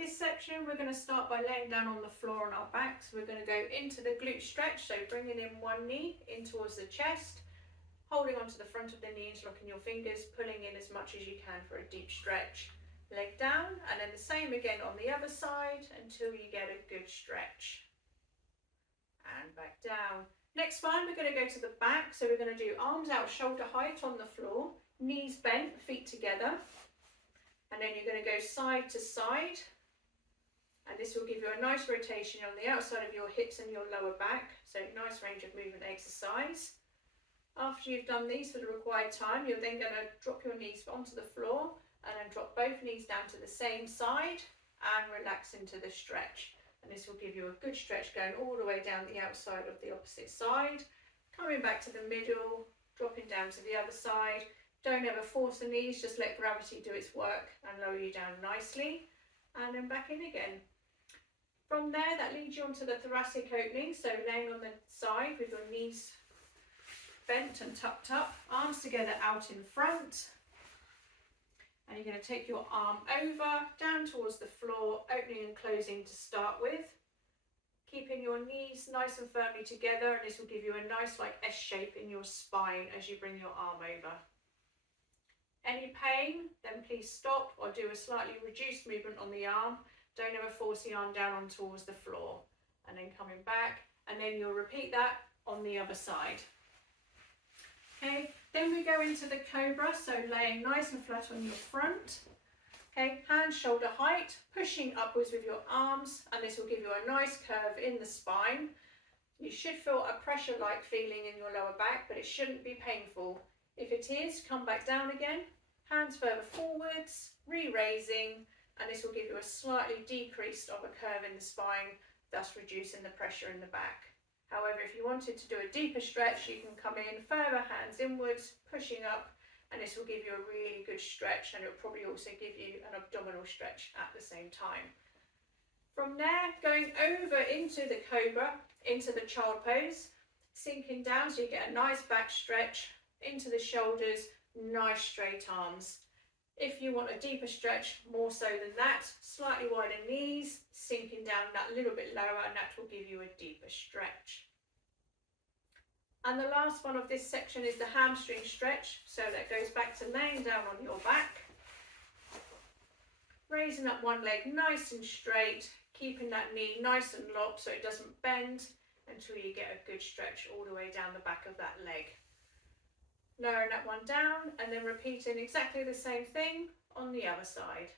This section we're going to start by laying down on the floor on our backs. We're going to go into the glute stretch, so bringing in one knee in towards the chest, holding onto the front of the knees, locking your fingers, pulling in as much as you can for a deep stretch. Leg down, and then the same again on the other side until you get a good stretch. And back down. Next one, we're going to go to the back, so we're going to do arms out shoulder height on the floor, knees bent, feet together, and then you're going to go side to side. And this will give you a nice rotation on the outside of your hips and your lower back. So nice range of movement exercise. After you've done these for the required time, you're then going to drop your knees onto the floor and then drop both knees down to the same side and relax into the stretch. And this will give you a good stretch going all the way down the outside of the opposite side. Coming back to the middle, dropping down to the other side. Don't ever force the knees, just let gravity do its work and lower you down nicely. And then back in again. From there, that leads you onto the thoracic opening, so laying on the side with your knees bent and tucked up, arms together out in front. And you're going to take your arm over, down towards the floor, opening and closing to start with. Keeping your knees nice and firmly together, and this will give you a nice like S shape in your spine as you bring your arm over. Any pain, then please stop or do a slightly reduced movement on the arm. Don't ever force the arm down on towards the floor. And then coming back, and then you'll repeat that on the other side. Okay, then we go into the cobra, so laying nice and flat on your front. Okay, hands shoulder height, pushing upwards with your arms, and this will give you a nice curve in the spine. You should feel a pressure-like feeling in your lower back, but it shouldn't be painful. If it is, come back down again, hands further forwards, re-raising, and this will give you a slightly decreased of a curve in the spine, thus reducing the pressure in the back. However, if you wanted to do a deeper stretch, you can come in further, hands inwards, pushing up, and this will give you a really good stretch, and it will probably also give you an abdominal stretch at the same time. From there, going over into the cobra, into the child pose, sinking down so you get a nice back stretch, into the shoulders, nice straight arms. If you want a deeper stretch, more so than that, slightly wider knees, sinking down that little bit lower, and that will give you a deeper stretch. And the last one of this section is the hamstring stretch. So that goes back to laying down on your back, raising up one leg nice and straight, keeping that knee nice and locked so it doesn't bend until you get a good stretch all the way down the back of that leg. Lowering that one down and then repeating exactly the same thing on the other side.